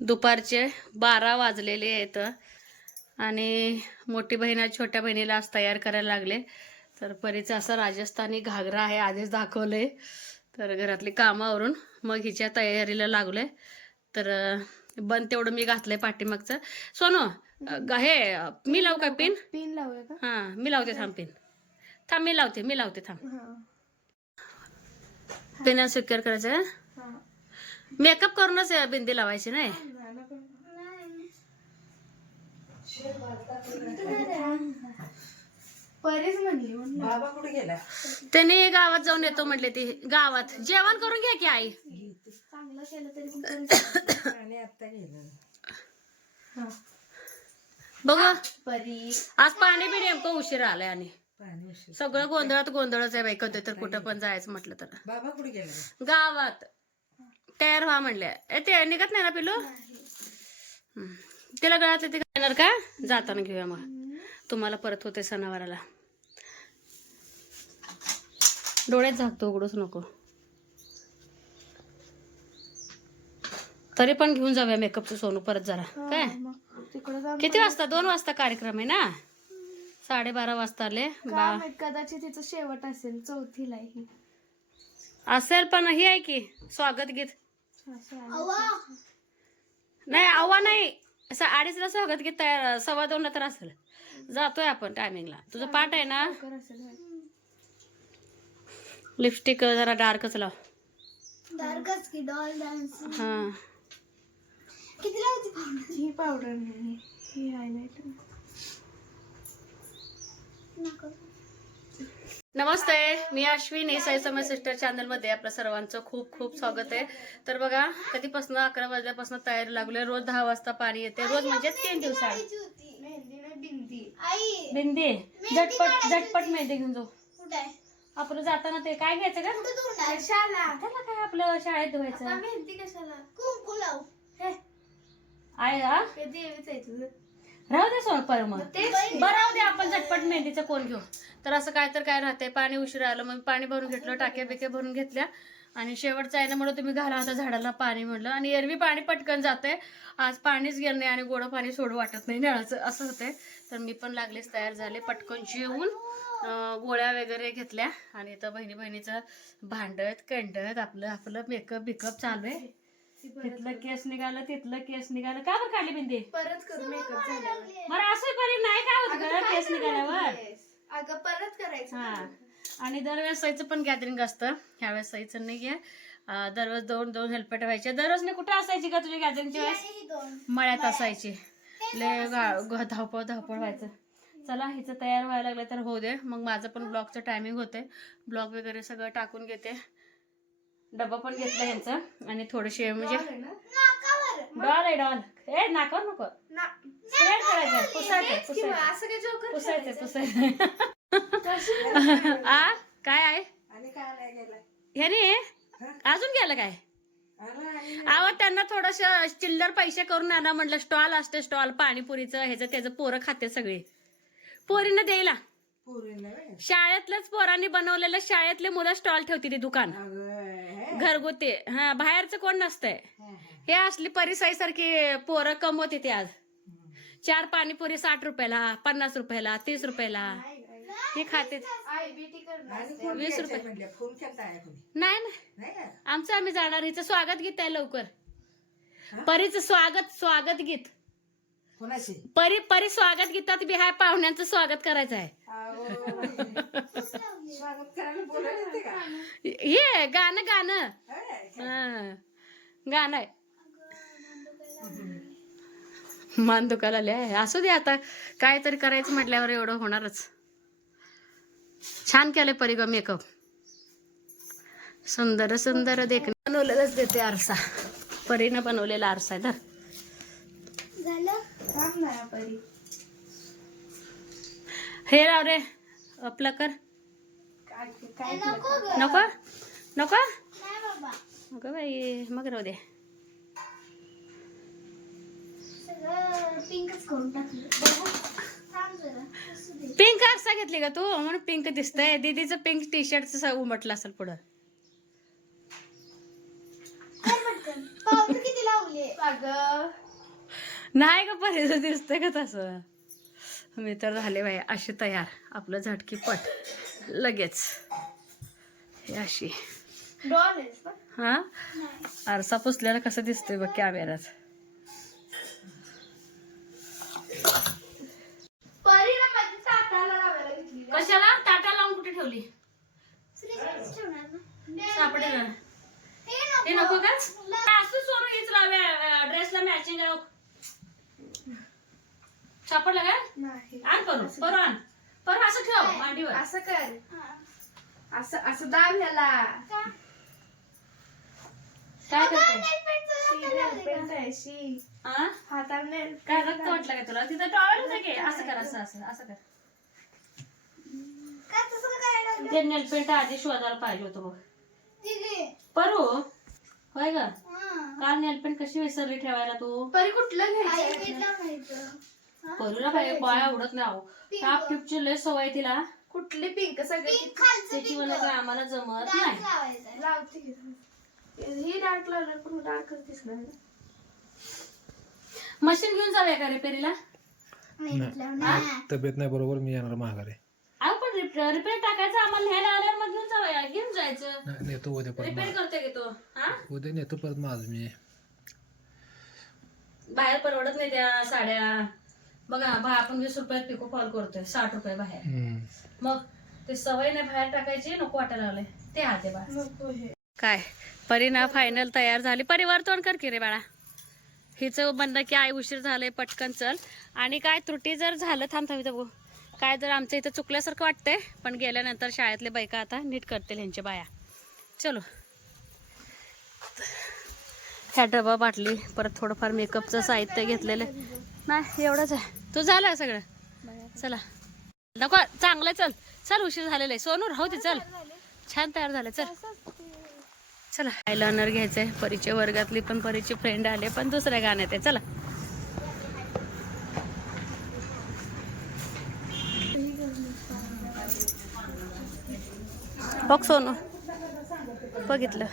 दुपारचे बारा वाजलेले आहेत. आणि मोठी बहीण आज छोट्या बहिणीला आज तयार करायला लागले. तर परीचा असा राजस्थानी घागरा आहे आधीच दाखवले तर घरातली कामावरून मग हिच्या तयारीला लागले तर बंद तेवढं मी घातलंय पाठीमागचं. सोनू हे मी लावू का पिन? पिन लावूया का? हां मी लावते थांब पिन. थांब मी लावते मी लावते थांब. पिन स्वीकार करायचं मेकअप करूनच बिंदी लावायची नाही. परीच म्हणली म्हणलं. बाबा कुठे गेला? त्यांनी गावात जाऊन येतो म्हटले ती. गावात. जेवण करून घ्या की आई. चांगलं केलं तरी पण परी- आणि आता गेलं. हा. बघ परी. आज पाणी बी नेमकं उशीर आलाय आणि. पाणी उशीर. सगळं गोंधळात गोंधळच आहे बाई कधी तर कुठं पण जायचं म्हटलं तर. बाबा कुठे गेला? गावात. तयार व्हा म्हणले. ते निघत नाही ना पिलो. तिला गळ्यातले ते येणार का? जाताना घेऊया मग. तुम्हाला परत होते सणावाराला. डोळ्यात झाकतो उघडूच नको. तरी पण घेऊन जाऊया मेकअपचं सोनू परत जरा. काय? किती वाजता? दोन वाजता कार्यक्रम आहे ना? साडेबारा वाजता आले. कदाचित तिचं शेवट असेल चौथीला असेल पण ही आहे की स्वागत गीत. नाही आव्हा नाही. असं अडीचला स्वागत गीत तयार सव्वा दोनला तर असेल. जातोय आपण टायमिंगला तुझं पाठ आहे ना. लिपस्टिक जरा डार्कच लाव. डार्कच की डॉल डान्स हा. किती लावते पावडर ही पावडर नाही ही हायलाइटर नमस्ते मी अश्विनी साई समय सिस्टर चॅनलमध्ये आपल्या सर्वांचं खूप खूप स्वागत आहे. तर बघा कधीपासून अकरा वाजल्यापासून तयारी लागलोय रोज दहा वाजता पाणी येते. रोज म्हणजे तीन दिवसात. बिंदी बिंदी झटपट झटपट मेहंदी घेऊन जाऊ. आपलं जाताना ते काय घ्यायचं का त्याला काय आपलं शाळेत धुवायचं? मेहंदी कशाला? कुंकू लाव. हे. आहे ते देवीच आहे तुझं. राहू दे पर मग. बरं राहू दे आपण झटपट मेहंदीचं कोण घेऊ. तर असं काय तर काय राहते पाणी उशिरा आलं मग पाणी भरून घेतलं टाक्या बिक्या भरून घेतल्या. आणि शेवटचं आहे ना म्हणून तुम्ही घाला आता झाडाला पाणी म्हणलं. आणि एरवी पाणी पटकन जाते आज पाणीच गेलं नाही आणि गोडं पाणी सोडू वाटत नाही नळाचं असं होते तर मी पण लागलेच तयार झाले पटकन जेवून गोळ्या वगैरे घेतल्या. आणि इथं बहिणी बहिणीचं भांडत कंडत आपलं आपलं मेकअप बिकअप चालू आहे. तिथलं केस निघालं तिथलं केस निघालं. का बरं काढली बिंदी? परत करू मेकअप झाल्यावर बरं असं परी नाही काय होत गं केस निघाल्यावर? अगं परत करायचं हा. आणि दरवेळेस साईचं पण गॅदरिंग असतं. ह्यावेळेस साईचं नाही आहे अं, दरवेळेस दोन दोन हेल्पेट व्हायचे. दररोज नाही कुठे असायची का तुझी गॅदरिंगची वेळेस मळ्यात असायची. लय गा- ग- धावपळ धावपळ व्हायचं. चला हिचं तयार व्हायला लागलं तर होऊ दे. मग माझं पण ब्लॉगचं टायमिंग होते. ब्लॉग वगैरे सगळं टाकून घेते. डबा पण घेतला ह्यांचा. आणि थोडेसे म्हणजे डॉल आहे डॉल ए नाकावर नको. स्प्रेड करायचं पुसायचं पुसायचं असं काय जोकर पुसायचं पुसायचं आ काय आहे? ह्याने अजून गेलं काय? अहो त्यांना थोडस चिल्लर पैसे करून आणा म्हटलं स्टॉल असते स्टॉल पाणीपुरीचं ह्याचं त्याचं पोरं खाते सगळे. पोरीनं द्यायला. शाळेतल्याच पोरांनी बनवलेलं शाळेतले मुलं स्टॉल ठेवती ती दुकान? घरगुती. हा बाहेरचं कोण नसतंय. हा, असली परिसाई सारखी पोरं कमवते ते आज. चार पाणीपुरी साठ रुपयाला पन्नास रुपयाला तीस रुपयाला. हे खाते. वीस रुपये. नाही का? आमचं आम्ही जाणार हिचं स्वागत गीत आहे लवकर. परीचं स्वागत स्वागत गीत. कोणाची परी परी स्वागत गीतात बी हाय पाहुण्यांचं स्वागत करायचं आहे. हे गाणं गाणं. हा. गाणं आहे. मान दुखायला आले असू दे आता. काहीतरी करायचं म्हटल्यावर एवढं होणारच. छान केलंय परी ग मेकअप. सुंदर सुंदर देख बनवलेलंच देते आरसा. परीनं बनवलेला आरसा आहे परी. हे राव रे आपलं कर. काय काय नको? नको? नको बाई मग राहू दे. असू. पिंक आरसा घेतली का तू? म्हणून पिंक दिसतंय. दीदीचं पिंक टी शर्ट उमटलं असेल पुढं. नाही का परीचं दिसतंय का तसं? मी तर झाले बाई अशी तयार. आपलं झटकी पट. लगेच. हे अशी. हा? आरसा पुसल्याला कसं दिसतोय बघ कॅमेऱ्यात. कशाला? ताटा लावून कुठे ठेवली? सापडेल ना. ते नको. का? असं सोडून हीच लावे ड्रेसला मॅचिंग आहे सापडलं का? नाही. आण परू परू आण. परू असं ठेव मांडीवर. असं कर. असं असं दाब ह्याला. काय करते? हा काय रक्त वाटलं का तुला? तिथं टॉवेल होतं की? असं कर असं असं असं कर. ते नेलपेंट आधी शोधायला पाहिजे होतं बघ. परू होय ग? काल नेलपेंट कशी विसरली ठेवायला तू? परी कुठलं घ्यायचं? परूला बाय बाय आवडत नाही अहो. टाप टिपची लय सवय तिला. कुठली पिंक? सगळी त्याची मला काय आम्हाला जमत नाही. लावते की. ही डार्क लावलं पण डार्कच दिसणार ना. मशीन घेऊन जाऊया का रिपेरीला तब्येत नाही बरोबर मी येणार माघारी. अहो पण रिपेअर टाकायचं आम्हाला न्यायला आल्यावर मग घेऊन जाऊया. घेऊन जायचं. नाही, नेतो उद्या परत रिपेअर मा- करते की तो? हा? उद्या नेतो परत माझं मी. बाहेर परवडत नाही त्या साड्या. बघा बा आपण वीस रुपयात पिको फॉल करतोय साठ रुपये बाहेर. मग ते सवय नाही बाहेर टाकायची नको वाटायला लागले ते हाते बा. नको हे. काय? परीना फायनल तयार झाली. परिवार तोंड कर की रे बाळा. हिचं म्हणणं की आई उशीर झालंय पटकन चल. आणि काय त्रुटी जर झालं थांब थांब बघू काय जर आमच्या इथं चुकल्यासारखं वाटतंय पण गेल्यानंतर शाळेतले बायका आता नीट करतील ह्यांच्या बाया. चलो. ह्या डबा बाटली परत थोडंफार मेकअपचं साहित्य घेतलेलं. नाही एवढंच आहे. तू झालं सगळं? चला. नको चांगलं चल. चल उशीर झालेलं आहे. सोनू राहू दे चल. छान तयार झालं चल. चला. आयलायनर घ्यायचंय. परीच्या वर्गातली पण परीची फ्रेंड आले पण दुसऱ्या गाण्यात आहे चला. बघ सोनू. बघितलं.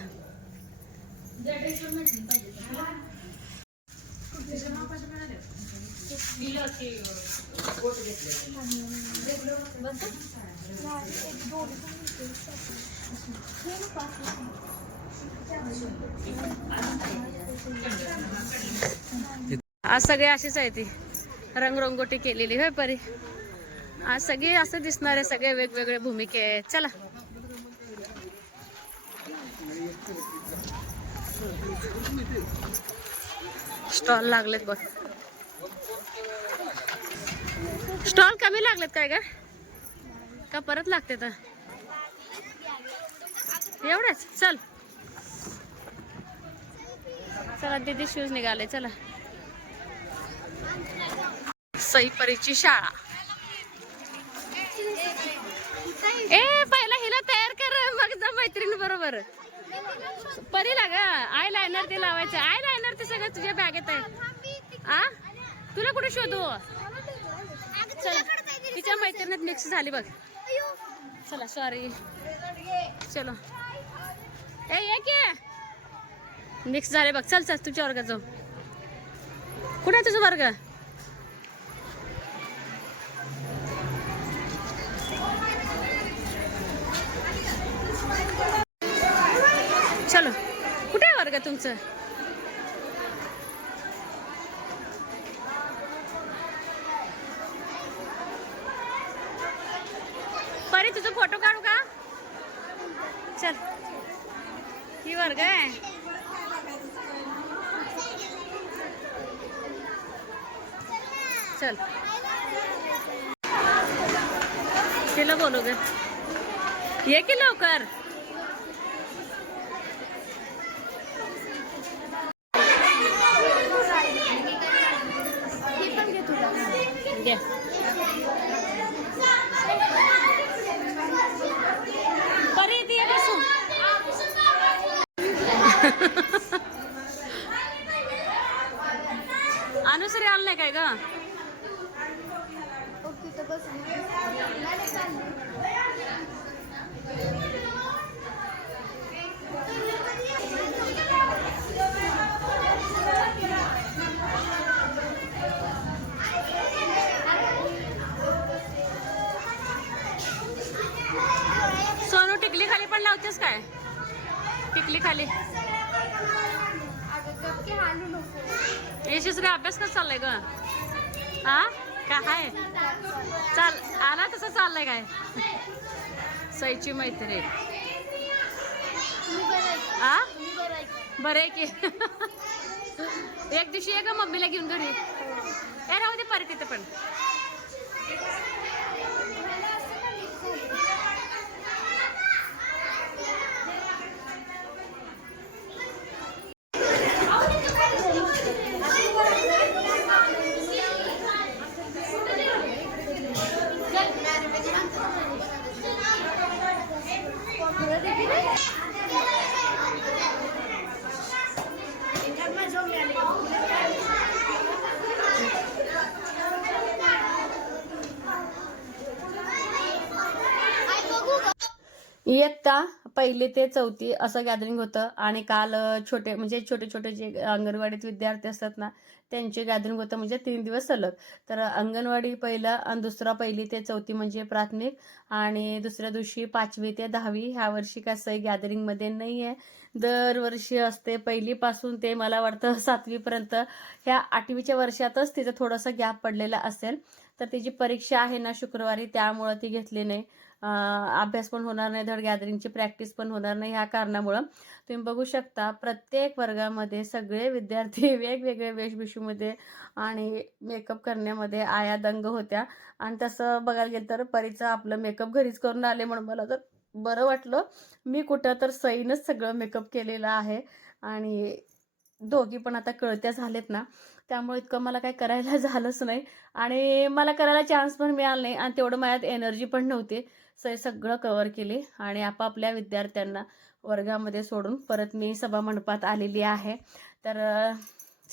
आज सगळे अशीच आहे ती. रंगरंगोटी केलेली होय परी? आज सगळे असं दिसणार आहे सगळे वेगवेगळे भूमिके आहेत. चला. स्टॉल लागलेत बघ. स्टॉल कमी लागलेत काय का का परत लागते तर? एवढंच. चल. चला दीदी शूज निघाले. चला. सईपरीची शाळा. ए पहिला हिला तयार कर मग जा मैत्रिणी बरोबर. परीला ग आय लायनर ते लावायचं. आय लायनर ते सगळं तुझ्या बॅगेत आहे आ? तुला कुठे शोधू? चला. तिच्या मैत्रिणीत मिक्स झाली बघ. चला सॉरी चलो. ए ये की. मिक्स झाले बघ. चल चल तुझ्या वर्गात जाऊ. कुठे आहे तुझा वर्ग? चलो. कुठे आहे वर्ग तुमचं परी तुझा फोटो काढू का चल ही वर्ग आहे चल. तिला बोलू ग. ये की लवकर. सोनू टिकली खाली पण लावतेस काय? टिकली खाली. यशस्वी अभ्यास कसा चाललाय ग? हा तसं चाललंय काय? सईची मैत्री मी बरं आहे आ? बरं आहे बरं आहे की. एक दिवशी ये का मम्मीला घेऊन घरी. ए राहू दे परत तिथे पण. इयत्ता पहिली ते चौथी असं गॅदरिंग होतं. आणि काल छोटे म्हणजे छोटे छोटे जे अंगणवाडीत विद्यार्थी असतात ना त्यांचे गॅदरिंग होतं. म्हणजे तीन दिवस सलग. तर अंगणवाडी पहिला आणि दुसरा पहिली ते चौथी म्हणजे प्राथमिक. आणि दुसऱ्या दिवशी पाचवी ते दहावी. ह्या वर्षी कसं गॅदरिंगमध्ये नाही आहे दरवर्षी असते. पहिलीपासून ते मला वाटतं सातवीपर्यंत. ह्या आठवीच्या वर्षातच तिचं थोडंसं गॅप पडलेला असेल. तर तिची परीक्षा आहे ना शुक्रवारी. त्यामुळं ती घेतली नाही. अभ्यास पण होणार नाही धड गॅदरिंगची प्रॅक्टिस पण होणार नाही ह्या कारणामुळं. तुम्ही बघू शकता प्रत्येक वर्गामध्ये सगळे विद्यार्थी वेगवेगळ्या वेशभूषेमध्ये आणि मेकअप करण्यामध्ये आया दंग होत्या. आणि तसं बघायला गेलं तर परीचं आपलं मेकअप घरीच करून आले म्हणून मला तर बरं वाटलं. मी कुठं तर सईनच सगळं मेकअप केलेलं आहे आणि दोघी पण आता कळत्या झालेत ना. त्यामुळे इतकं मला काय करायला झालंच नाही. आणि मला करायला चान्स पण मिळाला नाही आणि तेवढं माझ्यात एनर्जी पण नव्हती. सई सगळं कवर केली आणि आपापल्या विद्यार्थ्यांना वर्गामध्ये सोडून परत मी सभामंडपात आलेली आहे. तर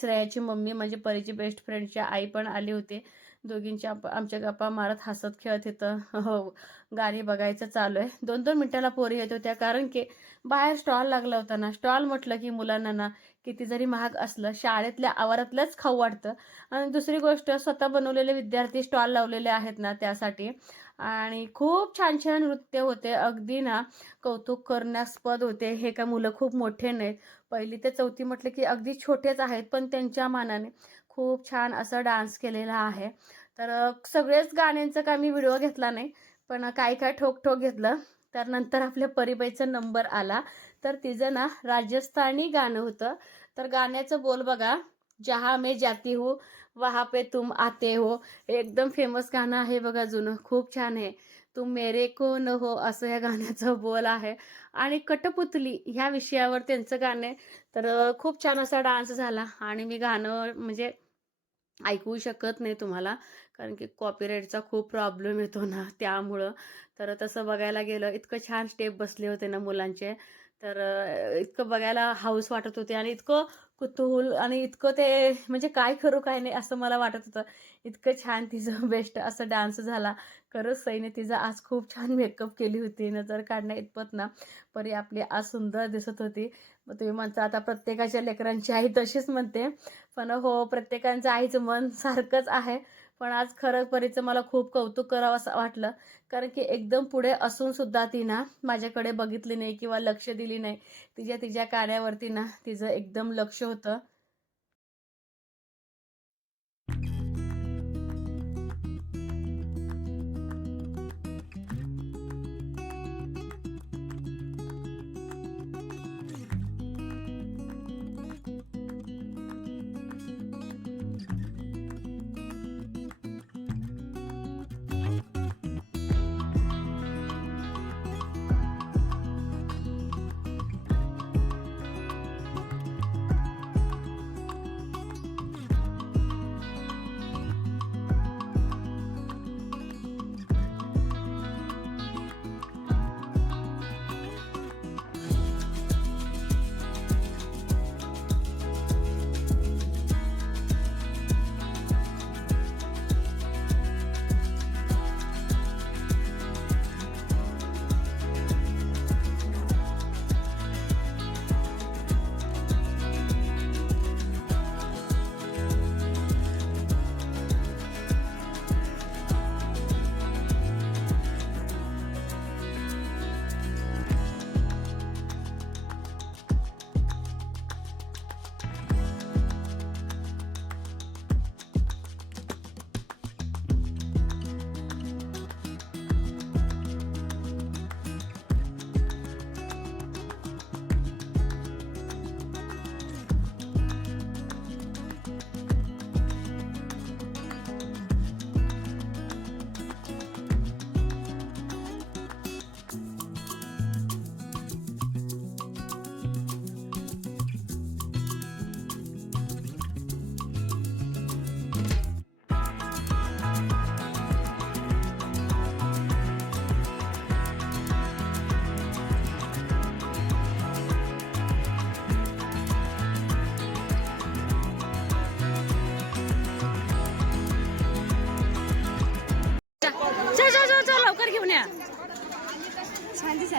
श्रेयाची मम्मी म्हणजे परीची बेस्ट फ्रेंडची आई पण आली होती. दोघींच्या आमच्या गप्पा मारत हसत खेळत इथं हो गाणी बघायचं चालू आहे. दोन दोन मिनिटाला पोरी येत होत्या कारण की बाहेर स्टॉल लागला होता ना. स्टॉल म्हटलं की मुलांना ना किती जरी महाग असलं शाळेतल्या आवारातलंच खाऊ वाटतं. आणि दुसरी गोष्ट स्वतः बनवलेले विद्यार्थी स्टॉल लावलेले आहेत ना त्यासाठी. आणि खूप छान छान नृत्य होते. अगदी ना कौतुक करण्यास्पद होते. हे काय मुलं खूप मोठे नाहीत. पहिली ते चौथी म्हटलं की अगदी छोटेच आहेत पण त्यांच्या मानाने खूप छान असं डान्स केलेला आहे. तर सगळेच गाण्यांचा काय मी व्हिडिओ घेतला नाही पण काय काय ठोक ठोक घेतलं. तर नंतर आपल्या परिबाईचा नंबर आला. तर तिचं ना राजस्थानी गाणं होतं. तर गाण्याचं बोल बघा. जहा मे जाती हूँ वहा पे तुम आते हो। एकदम फेमस गाणं आहे बघा जुनं खूप छान आहे. तुम मेरे को न हो असं या गाण्याचं बोल आहे. आणि कटपुतली ह्या विषयावर त्यांचं गाणं आहे. तर खूप छान असा डान्स झाला आणि मी गाणं म्हणजे ऐकवू शकत नाही तुम्हाला कारण की कॉपीराईटचा खूप प्रॉब्लेम येतो ना त्यामुळं. तर तसं बघायला गेलं इतकं छान स्टेप बसले होते ना मुलांचे. तर इतकं बघायला हाऊस वाटत होते आणि इतकं कुतूहल आणि इतकं ते म्हणजे काय करू काय नाही असं मला वाटत होतं. इतकं छान तिचं बेस्ट असं डान्स झाला. खरंच सईने तिचा आज खूप छान मेकअप केली होती. नजर काढण्या इतपत ना. परी आपली आज सुंदर दिसत होती. मग तुम्ही म्हणता आता प्रत्येकाच्या लेकरांची आई तशीच म्हणते. पण हो प्रत्येकांचं आईचं मन सारखंच आहे. पण आज खरं परीचं मला खूप कौतुक करावं असं वाटलं. कारण की एकदम पुढे असून सुद्धा ती ना माझ्याकडे बघितली नाही किंवा लक्ष दिली नाही. तिच्या तिच्या कार्यावरती ना तिचं एकदम लक्ष होतं.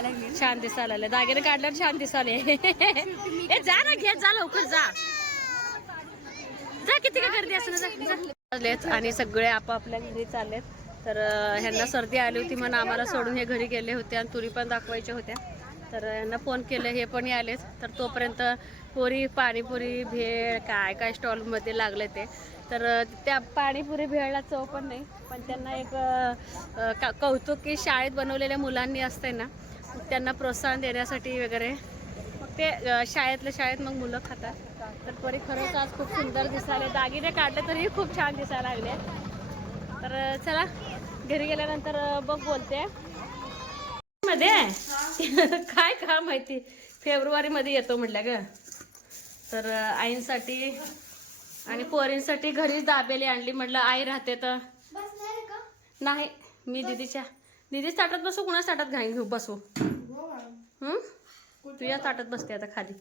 छान दिसायला लागले. दागिने काढल्यावर छान दिसाले ए जा ना घे जा लवकर जा. जा किती का गर्दी असं जा जा. आणि सगळे आपापल्या घरी चाललेत. तर अं, ह्यांना सर्दी आली होती म्हणून आम्हाला सोडून हे घरी गेले होते आणि तुरी पण दाखवायच्या होत्या. तर यांना फोन केलं हे पण आलेत तर तोपर्यंत पुरी पाणीपुरी भेळ काय काय स्टॉलमध्ये लागले ते. तर अं, त्या पाणीपुरी भेळला चव पण नाही. पण त्यांना एक अं, अं, का- कौतुक की शाळेत बनवलेल्या मुलांनी असते ना त्यांना प्रोत्साहन देण्यासाठी वगैरे. मग ते शाळेतल्या शाळेत मग मुलं खातात. तर परी खरंच आज खूप सुंदर दिसायला दागिने काढले तरीही खूप छान दिसायला लागले. तर चला घरी गेल्यानंतर बघ बोलते. मध्ये? काय का माहिती फेब्रुवारी मध्ये येतो म्हटलं ग. तर आईंसाठी आणि पोरींसाठी घरीच दाबेली आणली म्हटलं. आई राहते तर. नाही मी दीदीच्या. दीदीच ताटात बसू कुणाच ताटात घाई घेऊ? बसू. तू या ताटात बसते आता खाली.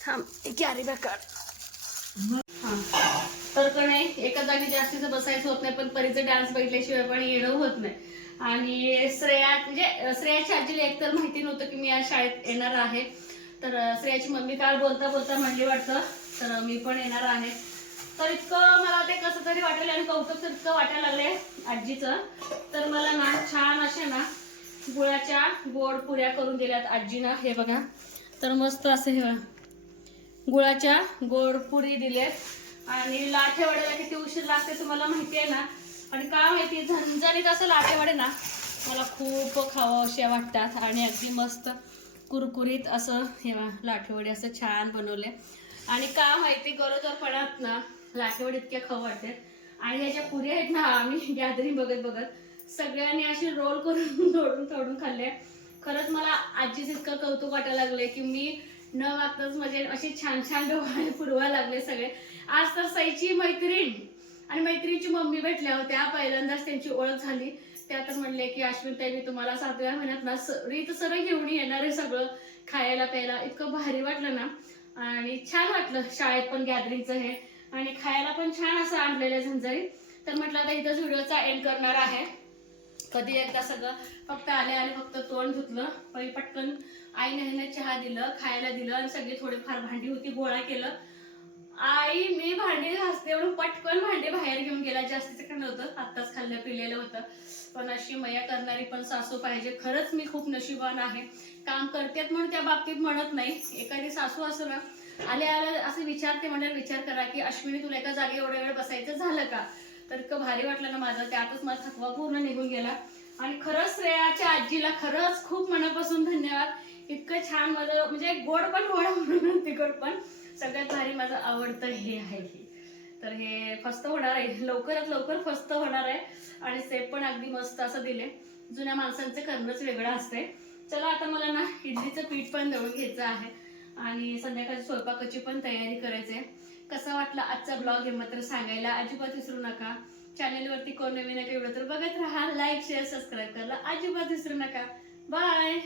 थांब कॅरी बॅग काढ तर का नाही एका जागी जास्तीचं बसायचं होत नाही पण परीचं डान्स बघितल्याशिवाय पण येणं होत नाही. आणि श्रेया म्हणजे श्रेयाच्या श्रेयाची आजीला एकतर माहिती नव्हतं की मी आज शाळेत येणार आहे. तर श्रेयाची मम्मी काल बोलता बोलता म्हणली वाटतं तर मी पण येणार आहे. तर इतकं मला ते कसं तरी वाटेल आणि कौतुक तर इतकं वाटायला लागलंय आजीचं. तर मला ना छान अशा ना गुळाच्या गोड पुऱ्या करून दिल्यात आजीनं हे बघा. तर मस्त असं हे गुळाच्या गोड पुरी दिलेत. आणि लाठेवाड्याला किती उशीर लागते तुम्हाला माहिती आहे ना. आणि का माहिती झणझणीत असं लाठेवाडे ना मला खूप खावं वाटतात. आणि अगदी मस्त कुरकुरीत असं हे बघा, लाठेवडे असं छान बनवले. आणि का माहिती गरोदरपणात ना लाटेवड इतक्या खाऊ वाटतात आणि याच्या पुऱ्या आहेत ना आम्ही गॅदरिंग बघत बघत सगळ्यांनी अशी रोल करून तोडून तोडून खाल्ले. खरंच मला आजीच इतकं कौतुक वाटायला लागले की मी न वागताच म्हणजे अशी छान छान डोळे पुरवायला लागले सगळे. आज तर सईची मैत्रीण आणि मैत्रीणची मम्मी भेटल्या होत्या. पहिल्यांदाच त्यांची ओळख झाली. त्या तर म्हणले की अश्विन ताई मी तुम्हाला सातव्या महिन्यात ना सरी रीत सरळ घेऊन येणार आहे सगळं. खायला प्यायला. इतकं भारी वाटलं ना. आणि छान वाटलं शाळेत पण गॅदरिंगचं हे. आणि खायला पण छान असं आणलेलं आहे तर म्हटलं आता इथंच व्हिडिओचा एंड करणार आहे. कधी एकदा सगळं फक्त आले आले फक्त तोंड धुतलं. पहिले पटकन आईने हिने चहा दिलं खायला दिलं आणि सगळी थोडीफार भांडी होती गोळा केलं. आई मी भांडी घासते म्हणून पटकन भांडे बाहेर घेऊन गेला. जास्तीचं काय नव्हतं. आत्ताच खाल्लं पिलेलं होतं. पण अशी मया करणारी पण सासू पाहिजे. खरंच मी खूप नशिबान आहे. काम करतेत म्हणून त्या बाबतीत म्हणत नाही. एखादी सासू असं ना आले आले असं विचारते म्हणजे विचार करा की अश्विनी तुला एका जागी एवढा वेळ बसायचं झालं का? तर इतकं भारी वाटलं ना माझं. त्यातच माझा थकवा पूर्ण निघून गेला. आणि खरंच श्रेयाच्या आजीला खरंच खूप मनापासून धन्यवाद. इतकं छान माझं म्हणजे गोड पण गोड म्हणून तिकड पण. सगळ्यात भारी माझं आवडतं हे आहे हे. तर हे फस्त होणार आहे. लवकरात लवकर फस्त होणार आहे. आणि सेप पण अगदी मस्त असं दिले. जुन्या माणसांचं करणंच वेगळं असते चला आता मला ना इडलीचं पीठ पण दळून घ्यायचं आहे. आणि संध्याकाळची स्वयंपाकाची पण तयारी करायची आहे कसा वाटला आजचा ब्लॉग हे मात्र सांगायला अजिबात विसरू नका. चॅनेलवरती कोण नवीन एवढं तर बघत राहा. लाईक शेअर सबस्क्राईब करायला अजिबात विसरू नका. बाय